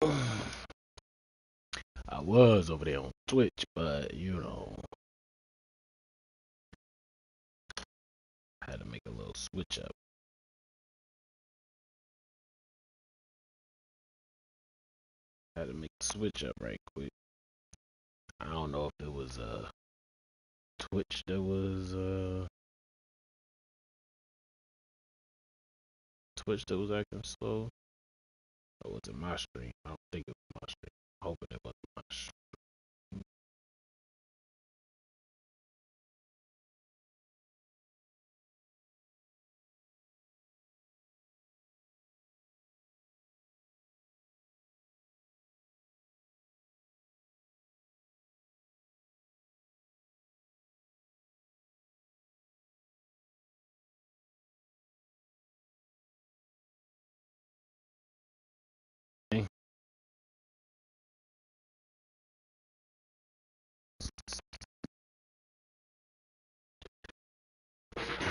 I was over there on Twitch, but I had to make a little switch up. Had to make a switch up right quick. I don't know if it was Twitch that was acting slow, or was it my stream? I don't think it was my stream. I'm hoping it wasn't my stream.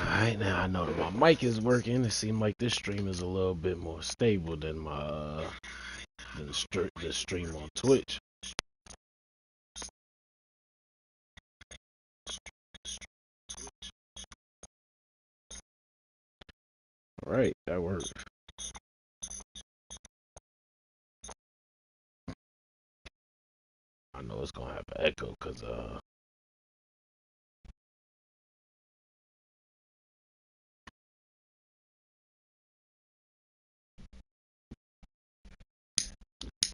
Alright, now I know that my mic is working. It seems like this stream is a little bit more stable than my the stream on Twitch. Alright, that works. I know it's gonna have an echo because I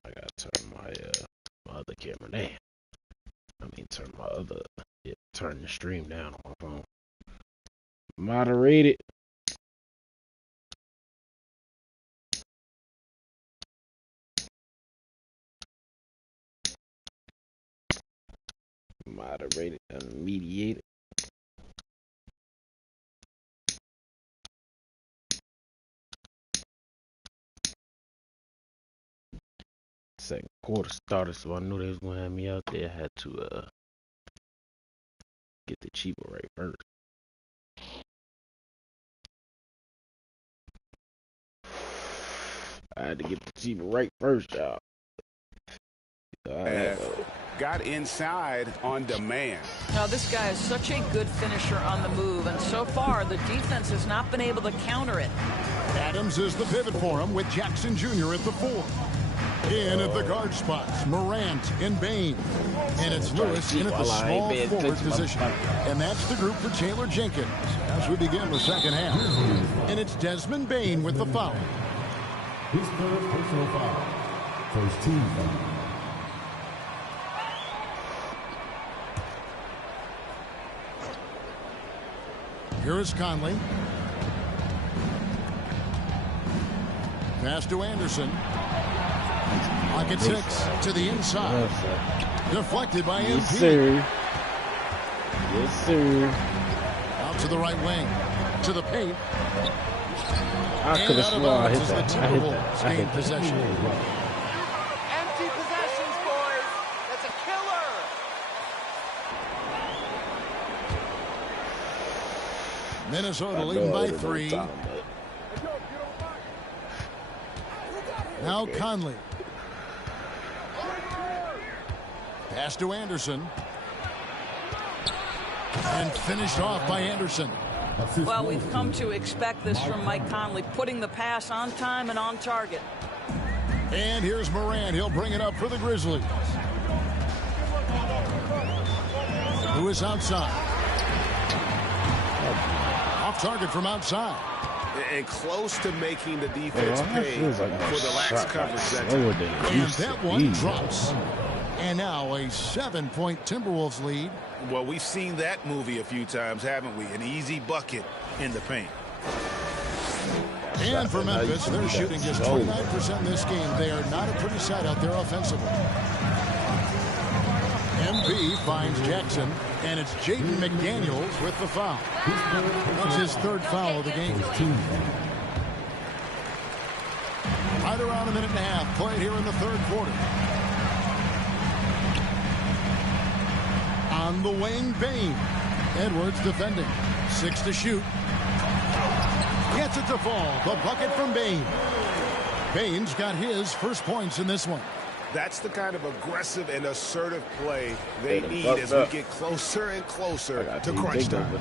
gotta turn my other camera down. I mean, turn the stream down on my phone. Moderate it. Moderate it and mediate it. Second quarter started, so I knew they was gonna have me out there. I had to get the cheaper rate first. I had to get the cheaper rate first, y'all. Got inside on demand. Now, this guy is such a good finisher on the move, and so far, the defense has not been able to counter it. Adams is the pivot for him with Jackson Jr. at the 4. In at the guard spots, Morant and Bane. And it's Lewis in at the small forward position. And that's the group for Taylor Jenkins as we begin the second half. And it's Desmond Bane with the foul. His third personal foul. First team foul. Here is Conley. Pass to Anderson. Pocket 6 to the inside. Deflected by MP. Yes, sir. Yes, sir. Out to the right wing. To the paint. I could have sworn I hit that. I hit that. Possession. Empty possessions, boys. That's a killer. Minnesota leading by 3. Now Conley. Pass to Anderson. And finished off by Anderson. Well, we've come to expect this from Mike Conley, putting the pass on time and on target. And here's Morant. He'll bring it up for the Grizzlies. Who is outside? Off target from outside. And close to making the defense pay for the lax coverage. And that one drops. And now a 7-point Timberwolves lead. Well, we've seen that movie a few times, haven't we? An easy bucket in the paint. And for Memphis, they're shooting just 29% in this game. They are not a pretty sight out there offensively. MP finds Jackson, and it's Jaden McDaniels with the foul. That's his third foul of the game. Right around a minute and a half played here in the third quarter. On the wing, Bane. Edwards defending. 6 to shoot. Gets it to fall. The bucket from Bane. Baines got his first points in this one. That's the kind of aggressive and assertive play they need as we get closer and closer to crunch time.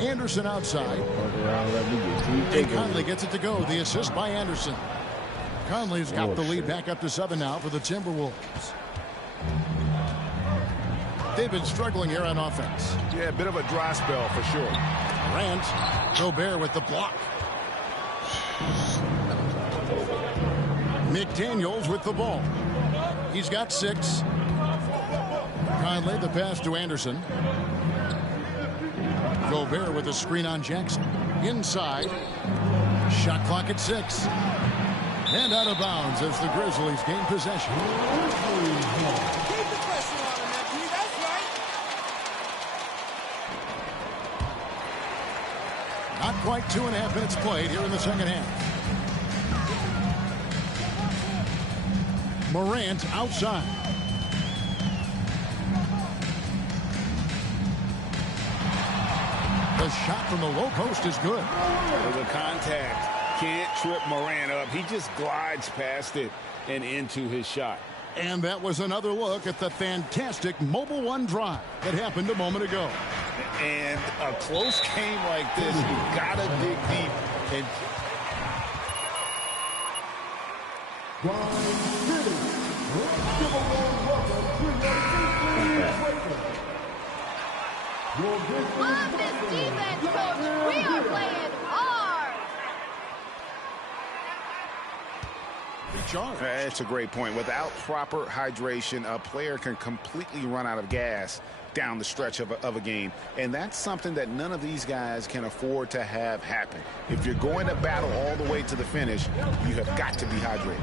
Anderson outside. And Conley gets it to go. The assist by Anderson. Conley's got the lead back up to 7 now for the Timberwolves. They've been struggling here on offense. Yeah, a bit of a dry spell for sure. Morant, Gobert with the block. McDaniels with the ball. He's got 6. Conley the pass to Anderson. Gobert with a screen on Jackson. Inside. Shot clock at 6. And out of bounds as the Grizzlies gain possession. Keep the pressure on him, Anthony. That's right. Not quite 2.5 minutes played here in the second half. Morant outside. The shot from the low post is good. The contact can't trip Morant up. He just glides past it and into his shot. And that was another look at the fantastic Mobile One drive that happened a moment ago. And a close game like this, you gotta dig deep. And Love this defense, coach. We are playing hard. that's a great point. Without proper hydration, a player can completely run out of gas down the stretch of a game. And that's something that none of these guys can afford to have happen. If you're going to battle all the way to the finish, you have got to be hydrated.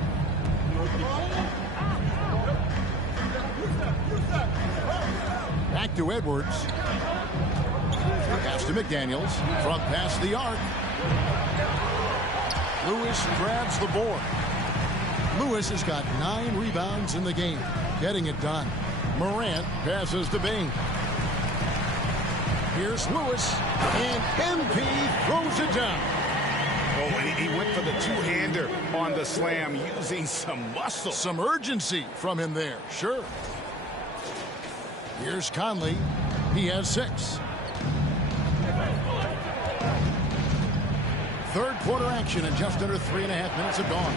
Back to Edwards. Pass to McDaniels. Front pass the arc. Lewis grabs the board. Lewis has got 9 rebounds in the game. Getting it done. Morant passes to Bain. Here's Lewis. And MP throws it down. Oh, and he went for the two-hander on the slam using some muscle. Some urgency from him there. Sure. Here's Conley. He has 6. Third quarter action and just under 3.5 minutes have gone.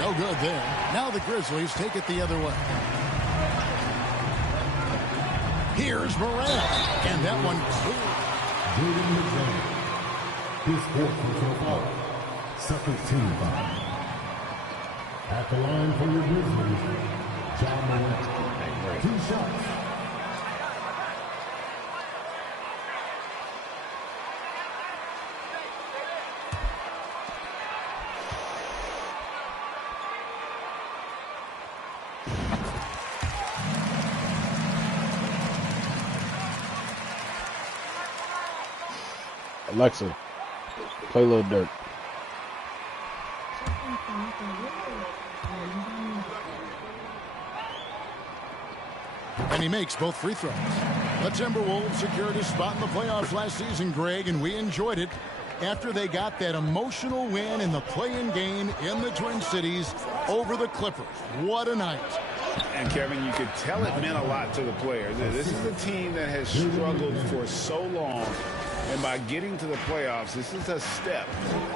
No good there. Now the Grizzlies take it the other way. Here's Morant. And that one clear. His fourth personal foul. Second team foul. At the line for the Grizzlies, John Morant. 2 shots. Alexa, play Lil Durk. And he makes both free throws. The Timberwolves secured a spot in the playoffs last season, Greg, and we enjoyed it after they got that emotional win in the play-in game in the Twin Cities over the Clippers. What a night. And, Kevin, you could tell it meant a lot to the players. This is a team that has struggled for so long. And by getting to the playoffs, this is a step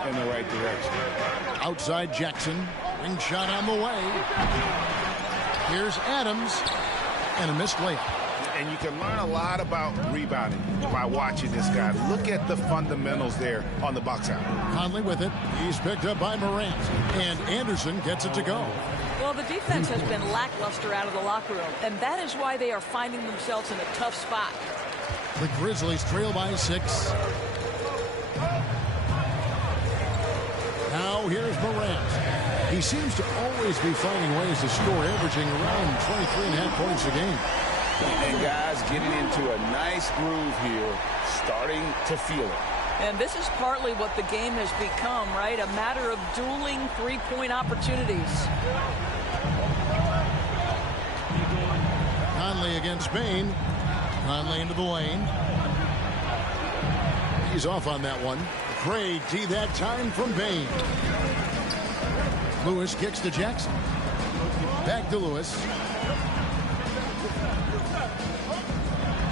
in the right direction. Outside Jackson. Ring shot on the way. Here's Adams. And a missed layup. And you can learn a lot about rebounding by watching this guy. Look at the fundamentals there on the box out. Conley with it. He's picked up by Morant. And Anderson gets it to go. Well, the defense has been lackluster out of the locker room, and that is why they are finding themselves in a tough spot. The Grizzlies trail by 6. Now here's Morant. He seems to always be finding ways to score, averaging around 23.5 points a game. And guys getting into a nice groove here, starting to feel it. And this is partly what the game has become, right? A matter of dueling three-point opportunities. Conley against Bain. Conley into the lane. He's off on that one. Great D that time from Bain. Lewis kicks to Jackson. Back to Lewis.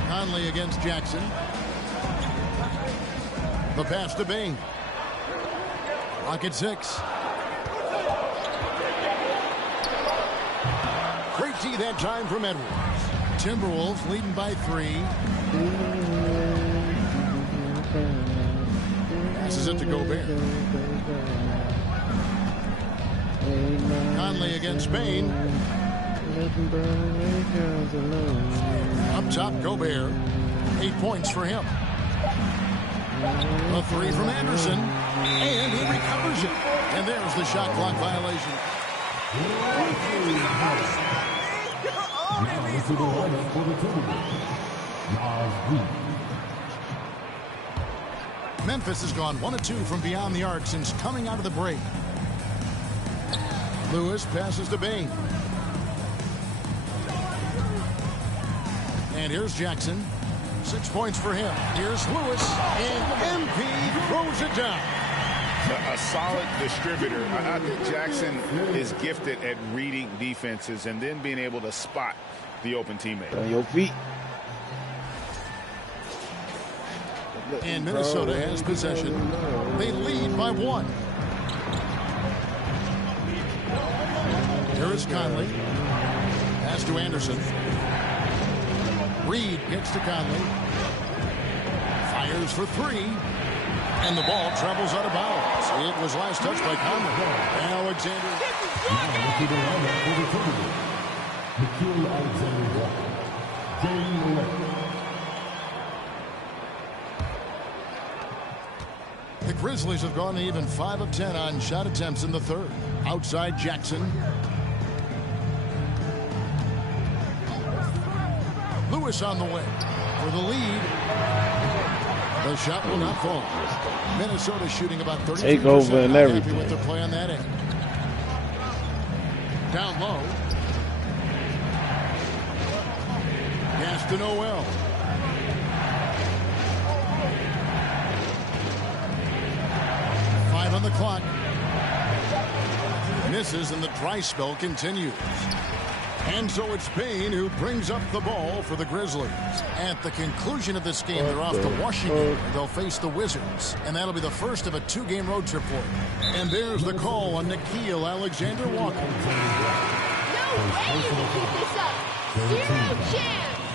Conley against Jackson. The pass to Bain. Clock at 6. Great D that time from Edwards. Timberwolves leading by 3. Passes it to Gobert. Conley against Bain. Up top, Gobert. 8 points for him. A 3 from Anderson. And he recovers it. And there's the shot clock violation. Memphis has gone 1 of 2 from beyond the arc since coming out of the break. Lewis passes to Bain. And here's Jackson. 6 points for him. Here's Lewis. And MP throws it down. A solid distributor. I think Jackson is gifted at reading defenses and then being able to spot the open teammate. On your feet. And Minnesota has possession. They lead by 1. Here is Conley. Pass to Anderson. Reed gets to Conley. Fires for 3. And the ball travels out of bounds. It was last touched by Conley. Alexander. The Grizzlies have gone even 5 of 10 on shot attempts in the third. Outside Jackson. Lewis on the way for the lead. The shot will not fall. Minnesota shooting about 30%. Take over and everything. Happy with their play on that end. Down low. Pass to Noel. On the clock. Misses and the dry spell continues. And so it's Bain who brings up the ball for the Grizzlies. At the conclusion of this game, they're off to Washington. They'll face the Wizards. And that'll be the first of a 2-game road trip for them. And there's the call on Nickeil Alexander-Walker. No way you can keep this up. 0 chance.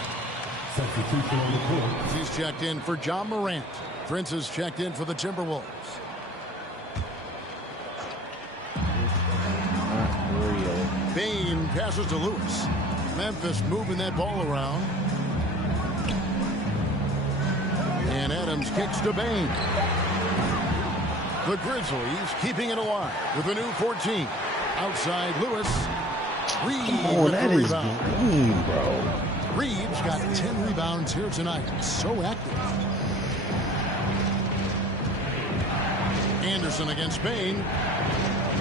Substitution on the court. He's checked in for John Morant. Prince is checked in for the Timberwolves. Bain passes to Lewis. Memphis moving that ball around. And Adams kicks to Bain. The Grizzlies keeping it alive with a new 14. Outside Lewis. Reed Oh, that is rebound. green, bro. Reed's got 10 rebounds here tonight. So active. Anderson against Bain.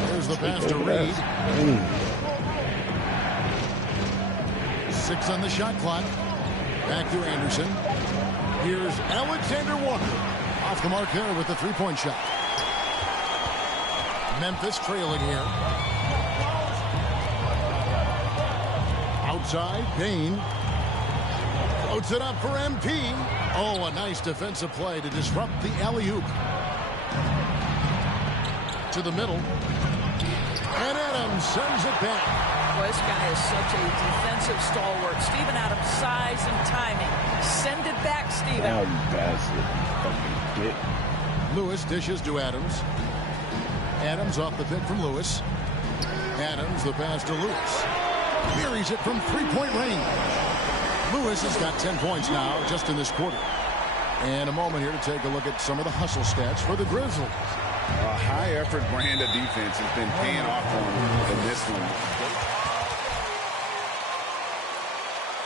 There's the pass to Reed. 6 on the shot clock. Back to Anderson. Here's Alexander Walker. Off the mark there with the 3-point shot. Memphis trailing here. Outside, Bain. Floats it up for MP. Oh, a nice defensive play to disrupt the alley-oop. To the middle. And Adams sends it back. Boy, this guy is such a defensive stalwart. Steven Adams, size and timing. Send it back, Steven. Now you bastard. Fucking dick. Lewis dishes to Adams. Adams off the pick from Lewis. Adams, the pass to Lewis. Buries it from 3-point range. Lewis has got 10 points now just in this quarter. And a moment here to take a look at some of the hustle stats for the Grizzlies. A high-effort brand of defense has been paying off for him in this one.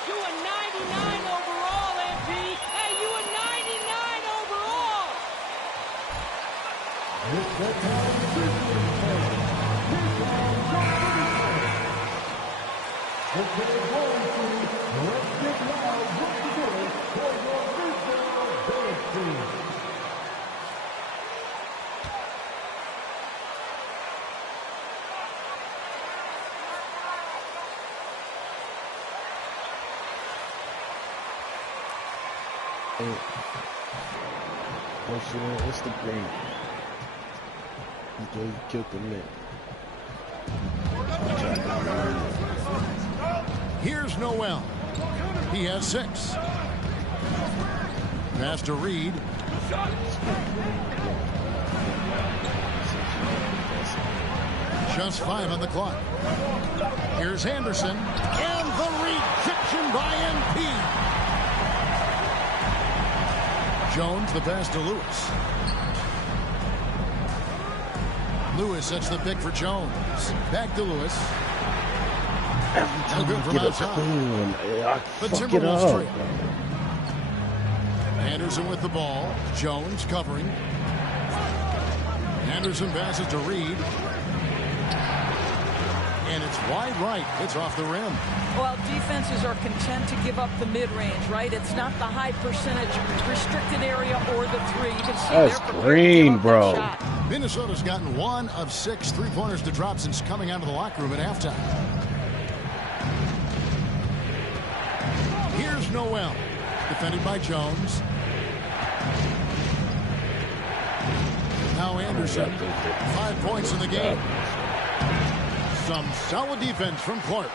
You a 99 overall, MP. Hey, you a 99 overall. Post it on Instagram. He killed the man. Here's Noel. He has 6. Pass to Reed. Just 5 on the clock. Here's Anderson. And the rejection by MP. Jones, the pass to Lewis. Lewis sets the pick for Jones. Back to Lewis. Every time good I from get a outside. clean one, I The fuck it Timberwolves up. trail. Anderson with the ball. Jones covering. Anderson passes to Reed. And it's wide right. It's off the rim. Well, defenses are content to give up the mid-range, right? It's not the high percentage restricted area or the 3. You can see That's they're prepared to green, give up that bro. shot. Minnesota's gotten 1 of 6 3-pointers to drop since coming out of the locker room at halftime. Here's Noel. Defended by Jones. Now Anderson. 5 points in the game. Some solid defense from Clark.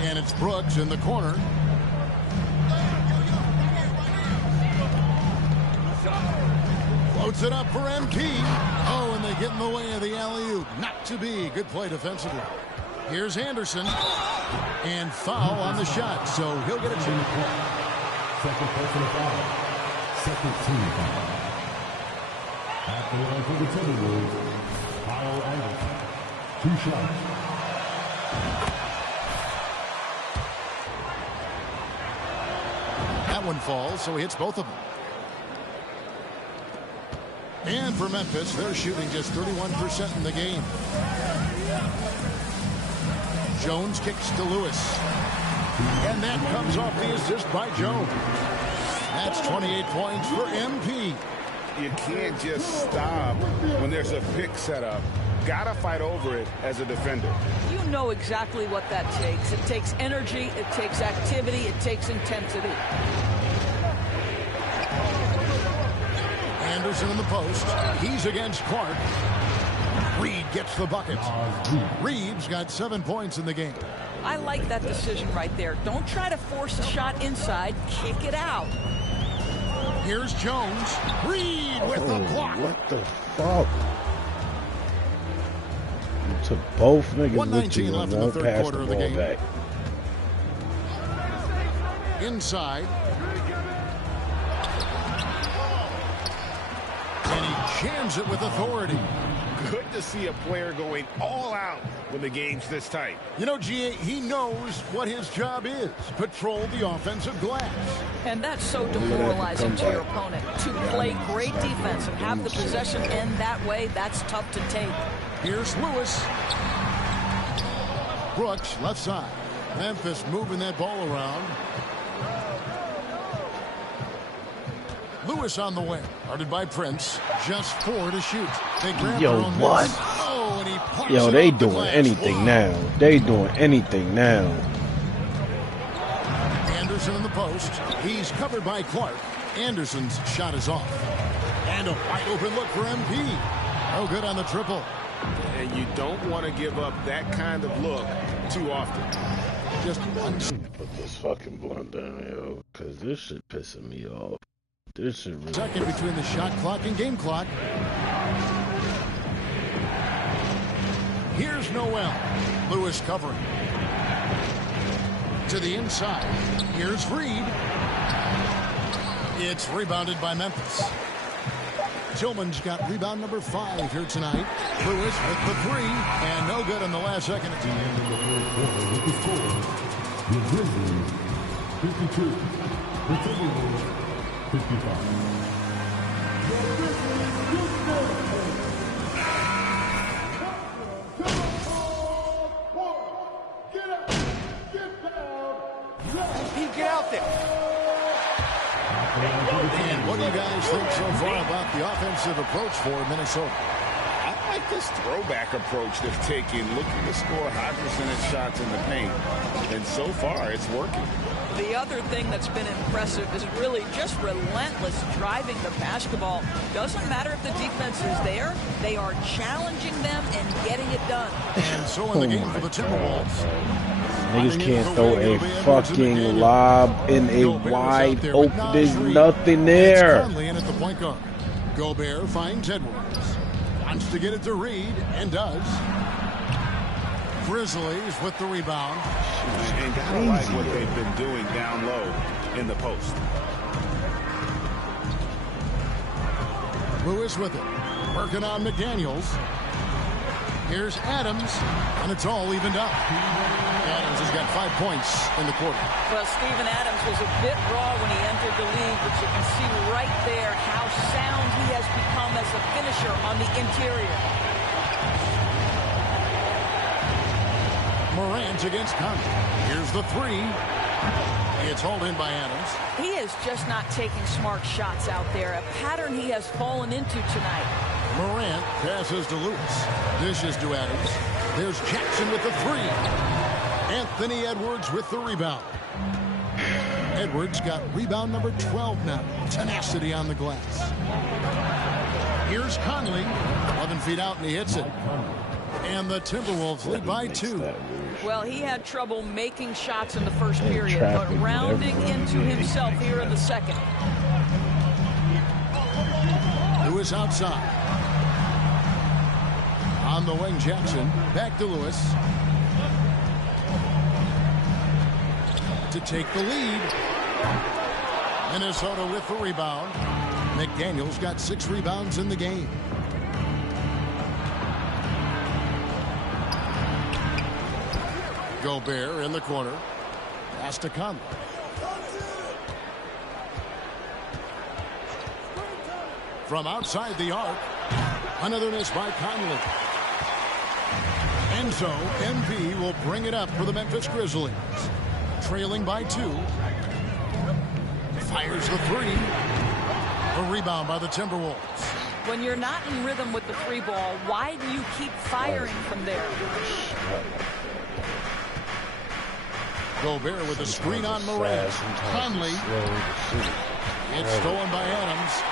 And it's Brooks in the corner. Floats it up for MT. Oh, and they get in the way of the alley-oop. Not to be. Good play defensively. Here's Anderson. And foul on the shot, so he'll get a chance. Second personal foul. Second team foul. At the line for the Timberwolves, Kyle Anderson. 2 shots. That one falls, so he hits both of them. And for Memphis, they're shooting just 31% in the game. Jones kicks to Lewis. And that comes off the assist by Jones. That's 28 points for MP. You can't just stop when there's a pick set up. Gotta fight over it as a defender. You know exactly what that takes. It takes energy, it takes activity, it takes intensity. Anderson in the post. He's against Clark. Reed gets the bucket. Reed's got 7 points in the game. I like that decision right there. Don't try to force a shot inside. Kick it out. Here's Jones. Reed with the block. What the fuck? You took both niggas 1:19 with left you in the and third passed quarter the of the ball game. back. Inside. And he jams it with authority. Good to see a player going all out when the game's this tight. You know, GA, he knows what his job is. Patrol the offensive glass. And that's so demoralizing to your opponent. To play great defense and have the possession end that way, that's tough to take. Here's Lewis. Brooks, left side. Memphis moving that ball around. Lewis on the wing. Guarded by Prince. Just 4 to shoot. They grab Yo, their own what? miss. Oh, and he pops Yo, it they off the doing glass. anything Wow. now. They doing anything now. Anderson in the post. He's covered by Clark. Anderson's shot is off. And a wide open look for MP. No good on the triple. And you don't want to give up that kind of look too often. Just one. Put this fucking blunt down, yo, because this shit pissing me off. This shit really Second between the shot clock and game clock. Here's Noel. Lewis covering. To the inside. Here's Reed. It's rebounded by Memphis. Tillman's got rebound number 5 here tonight. Lewis with the 3, and no good in the last second. The end of the third quarter with the score. The Grizzlies, 52. The Timberwolves, 55. Get out there. And what do you guys think so far about the offensive approach for Minnesota? I like this throwback approach they've taken, looking to score high percentage shots in the paint. And so far, it's working. The other thing that's been impressive is really just relentless driving the basketball. Doesn't matter if the defense is there, they are challenging them and getting it done. And so in the game for the Timberwolves. Niggas can't throw a fucking lob in a wide open. There's nothing there. Conley in at the point guard. Gobert finds Edwards. Wants to get it to Reed and does. Grizzlies with the rebound. And gotta like what they've been doing down low in the post. Lewis with it. Working on McDaniels. Here's Adams, and it's all evened up. Adams has got 5 points in the quarter. Well, Steven Adams was a bit raw when he entered the league, but you can see right there how sound he has become as a finisher on the interior. Morant against Conley. Here's the three. It's hauled in by Adams. He is just not taking smart shots out there, a pattern he has fallen into tonight. Morant passes to Lewis. Dishes to Adams. There's Jackson with the three. Anthony Edwards with the rebound. Edwards got rebound number 12 now. Tenacity on the glass. Here's Conley. 11 feet out and he hits it. And the Timberwolves lead by 2. Well, he had trouble making shots in the first period, but rounding into himself here in the second. Lewis outside. On the wing, Jackson. Back to Lewis. To take the lead. Minnesota with the rebound. McDaniels got 6 rebounds in the game. Gobert in the corner. Pass to Conley. From outside the arc. Another miss by Conley. And so MP will bring it up for the Memphis Grizzlies. Trailing by 2. Fires the three. A rebound by the Timberwolves. When you're not in rhythm with the three ball, why do you keep firing from there? Gobert with a screen on Morant. Conley. It's stolen by Adams.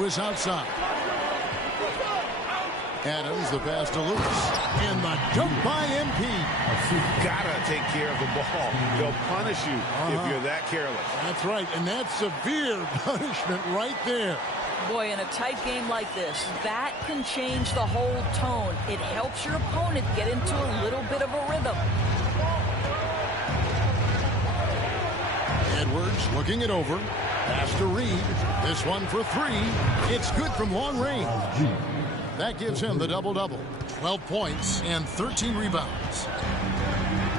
Lewis outside. Adams, the pass to Lewis. And the dunk by MP. Gotta take care of the ball. They'll punish you if you're that careless. That's right, and that's severe punishment right there. Boy, in a tight game like this, that can change the whole tone. It helps your opponent get into a little bit of a rhythm. Edwards looking it over. Pass to Reed. This one for 3. It's good from long range. That gives him the double-double. 12 points and 13 rebounds.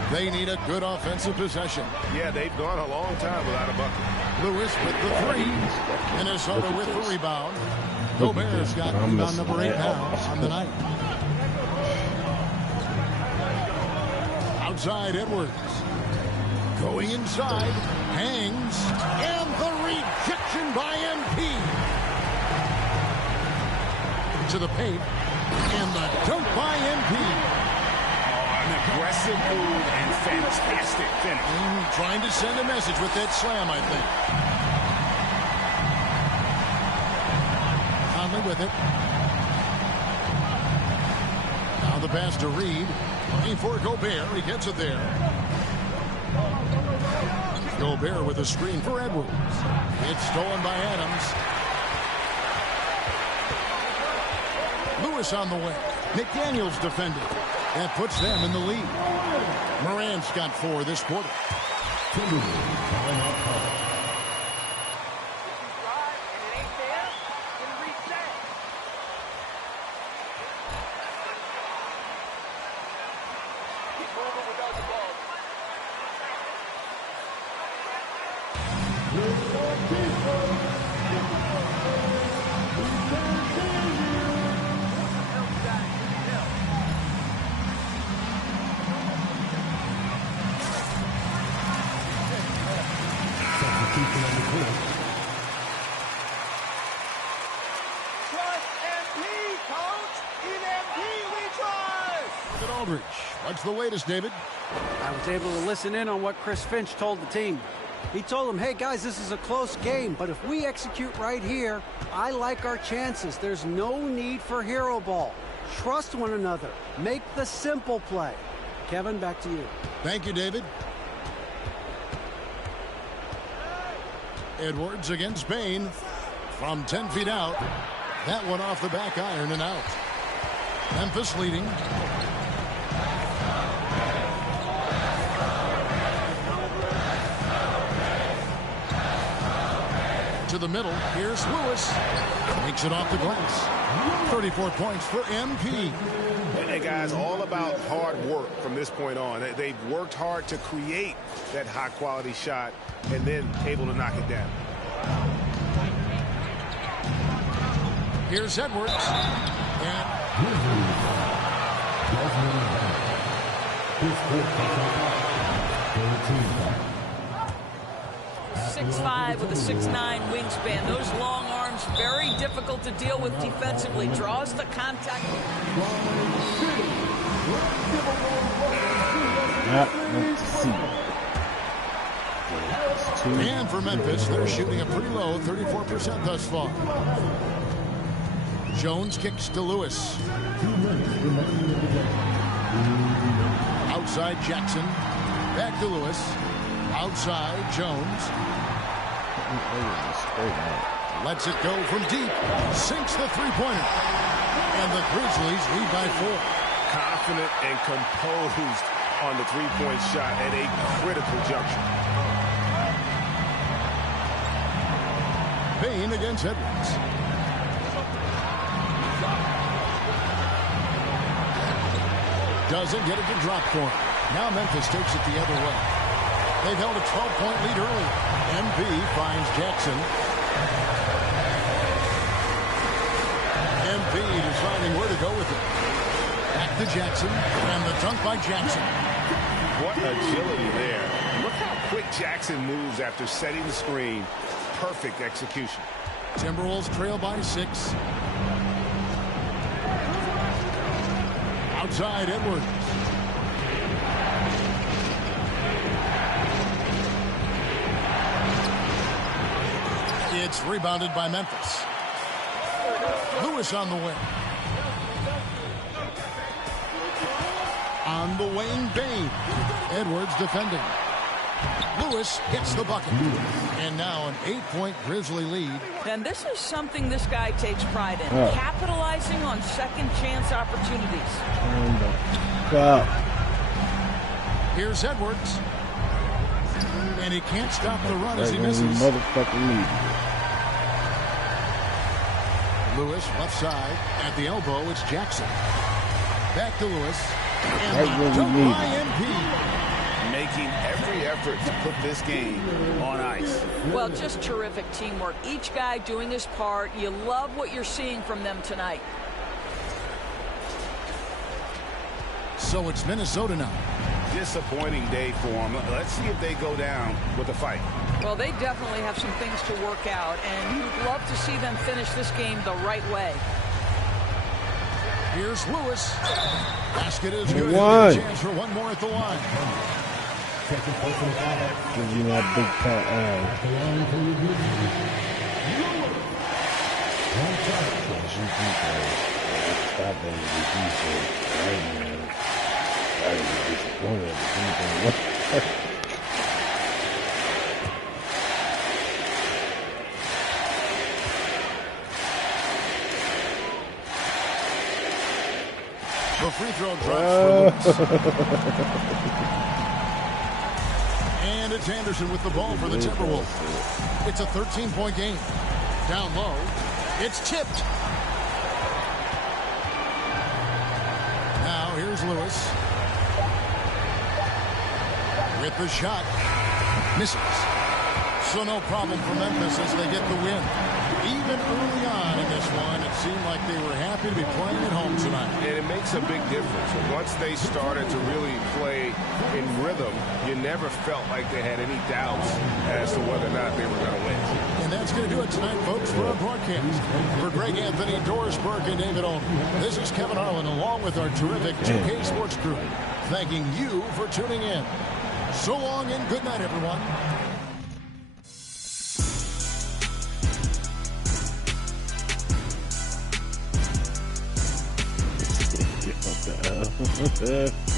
They need a good offensive possession. Yeah, they've gone a long time without a bucket. Lewis with the 3. Minnesota with the rebound. Gobert's got rebound number 8 now on the night. Outside Edwards. Going inside. Hangs. And the rejection by MP. To the paint. And the dunk by MP. An aggressive move and fantastic finish. Trying to send a message with that slam, I think. Conley with it. Now the pass to Reed. Looking for Gobert. He gets it there. Gobert with a screen for Edwards. It's stolen by Adams. Lewis on the way. McDaniels defending. That puts them in the lead. Morant's got 4 this quarter. Aldridge. What's the latest, David? I was able to listen in on what Chris Finch told the team. He told them, hey, guys, this is a close game, but if we execute right here, I like our chances. There's no need for hero ball. Trust one another. Make the simple play. Kevin, back to you. Thank you, David. Edwards against Bain from 10 feet out. That one off the back iron and out. Memphis leading. To the middle. Here's Lewis. Makes it off the glass. 34 points for MP. And guys, all about hard work from this point on. They've worked hard to create that high-quality shot and then able to knock it down. Here's Edwards. And 6'5" with a 6'9" wingspan. Those long arms, very difficult to deal with defensively. Draws the contact. And for Memphis, they're shooting a pretty low 34% thus far. Jones kicks to Lewis. Outside Jackson. Back to Lewis. Outside Jones. Lets it go from deep. Sinks the three-pointer. And the Grizzlies lead by 4. Confident and composed on the three-point shot at a critical juncture. Bain against Edwards. Doesn't get it to drop for him. Now Memphis takes it the other way. They've held a 12-point lead early. MB finds Jackson. MB deciding where to go with it. Back to Jackson, and the dunk by Jackson. What agility there. Look how quick Jackson moves after setting the screen. Perfect execution. Timberwolves trail by 6. Outside Edwards. It's rebounded by Memphis. Lewis on the wing. On the wing, Bain. Edwards defending. Lewis hits the bucket. And now an 8-point Grizzly lead. And this is something this guy takes pride in. Capitalizing on second chance opportunities. Here's Edwards. And he can't stop the run as he misses. Lewis left side. At the elbow, it's Jackson. Back to Lewis. And by MP. Making every effort to put this game on ice. Well, just terrific teamwork. Each guy doing his part. You love what you're seeing from them tonight. So it's Minnesota now. Disappointing day for them. Let's see if they go down with a fight. Well, they definitely have some things to work out, and you'd love to see them finish this game the right way. Here's Lewis. Basket is good. Chance for one more at the line. Give you that big fat Stop that with the defense. I was disappointed at the defense. The free throw drops for Lewis. And it's Anderson with the ball for the Timberwolves. It's a 13-point game. Down low. It's tipped. Now here's Lewis. With the shot. Misses. So no problem for Memphis as they get the win. Even early on in this one, it seemed like they were happy happy to be playing at home tonight. And it makes a big difference. Once they started to really play in rhythm, you never felt like they had any doubts as to whether or not they were going to win. And that's going to do it tonight, folks, for our broadcast. For Greg Anthony, Doris Burke, and David Olney, this is Kevin Harlan along with our terrific 2K Sports crew, thanking you for tuning in. So long and good night, everyone. What the hell?